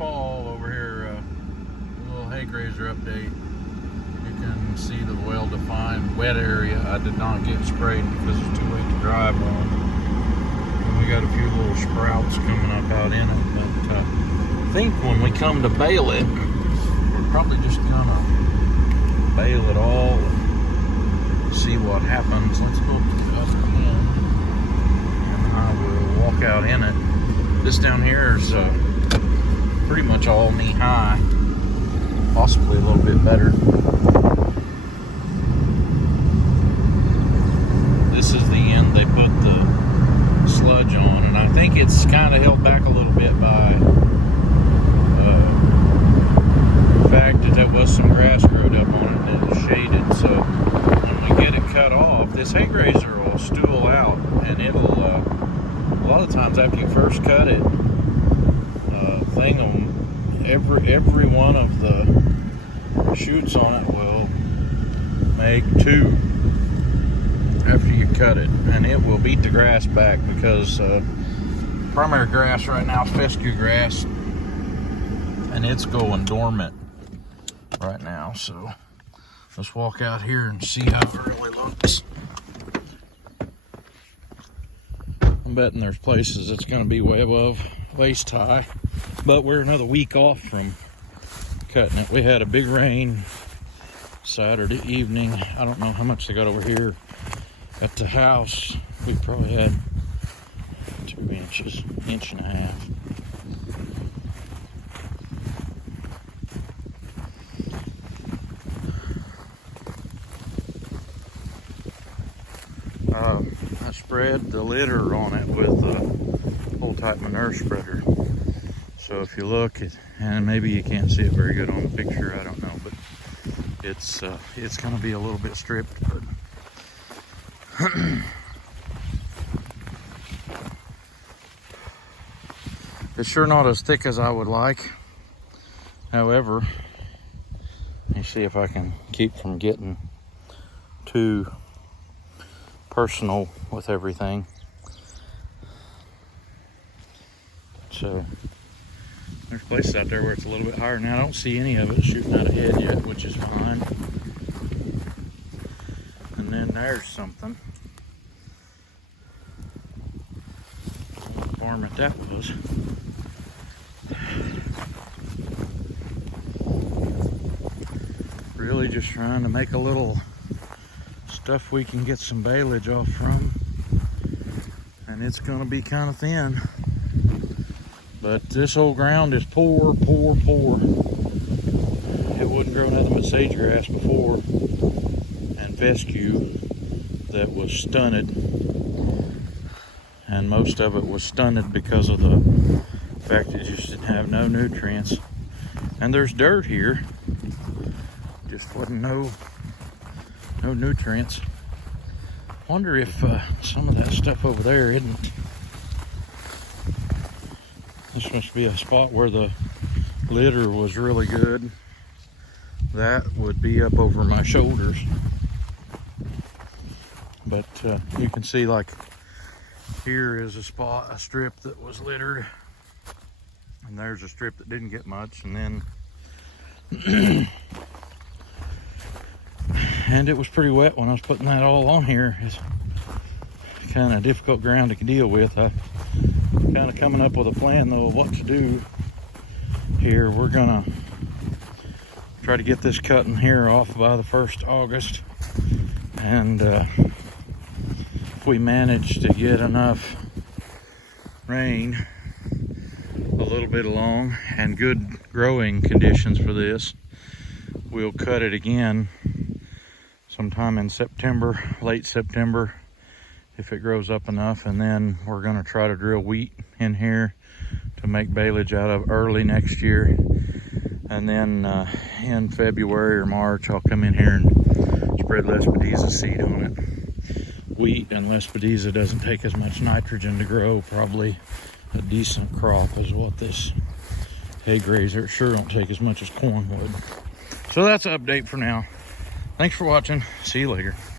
fall over here. A little Haygrazer update. You can see the well-defined wet area. I did not get sprayed because it's too late to drive on. And we got a few little sprouts coming up out in it. But I think when we come to bale it, we're probably just gonna bale it all and see what happens. Let's go to the other end, and I will walk out in it. This down here is pretty much all knee-high, possibly a little bit better. This is the end they put the sludge on, and I think it's kind of held back a little bit by the fact that there was some grass growed up on it and it was shaded. So when we get it cut off, this Haygrazer will stool out, and it'll a lot of times after you first cut it, every one of the shoots on it will make two after you cut it, and it will beat the grass back because primary grass right now is fescue grass, and it's going dormant right now. So let's walk out here and see how it really looks. I'm betting there's places it's going to be way above waist high, but we're another week off from cutting it. We had a big rain Saturday evening. I don't know how much they got over here at the house. We probably had 2 inches, inch and a half. I spread the litter on it with a whole type manure spreader. So if you look, and maybe you can't see it very good on the picture, I don't know, but it's going to be a little bit stripped, but it's sure not as thick as I would like. However, let me see if I can keep from getting too personal with everything. So there's places out there where it's a little bit higher. Now I don't see any of it shooting out ahead yet, which is fine. And then there's something. What varmint that was. Really just trying to make a little stuff we can get some baleage off from. And it's gonna be kind of thin. But this old ground is poor. It wouldn't grow nothing but sagegrass before, and fescue that was stunted. And most of it was stunted because of the fact that it just didn't have no nutrients. And there's dirt here, just wasn't no nutrients. Wonder if some of that stuff over there isn't. This must be a spot where the litter was really good. That would be up over my shoulders. But you can see, like, here is a strip that was littered. And there's a strip that didn't get much. And then, and it was pretty wet when I was putting that all on here. It's kind of difficult ground to deal with. Kind of coming up with a plan though of what to do here. We're gonna try to get this cutting here off by the 1st August, and if we manage to get enough rain a little bit along and good growing conditions for this, we'll cut it again sometime in September, late September, if it grows up enough. And then we're going to try to drill wheat in here to make baleage out of early next year. And then in February or March, I'll come in here and spread Lespedeza seed on it. Wheat and Lespedeza doesn't take as much nitrogen to grow. Probably a decent crop is what this Haygrazer. Sure don't take as much as corn would. So that's an update for now. Thanks for watching. See you later.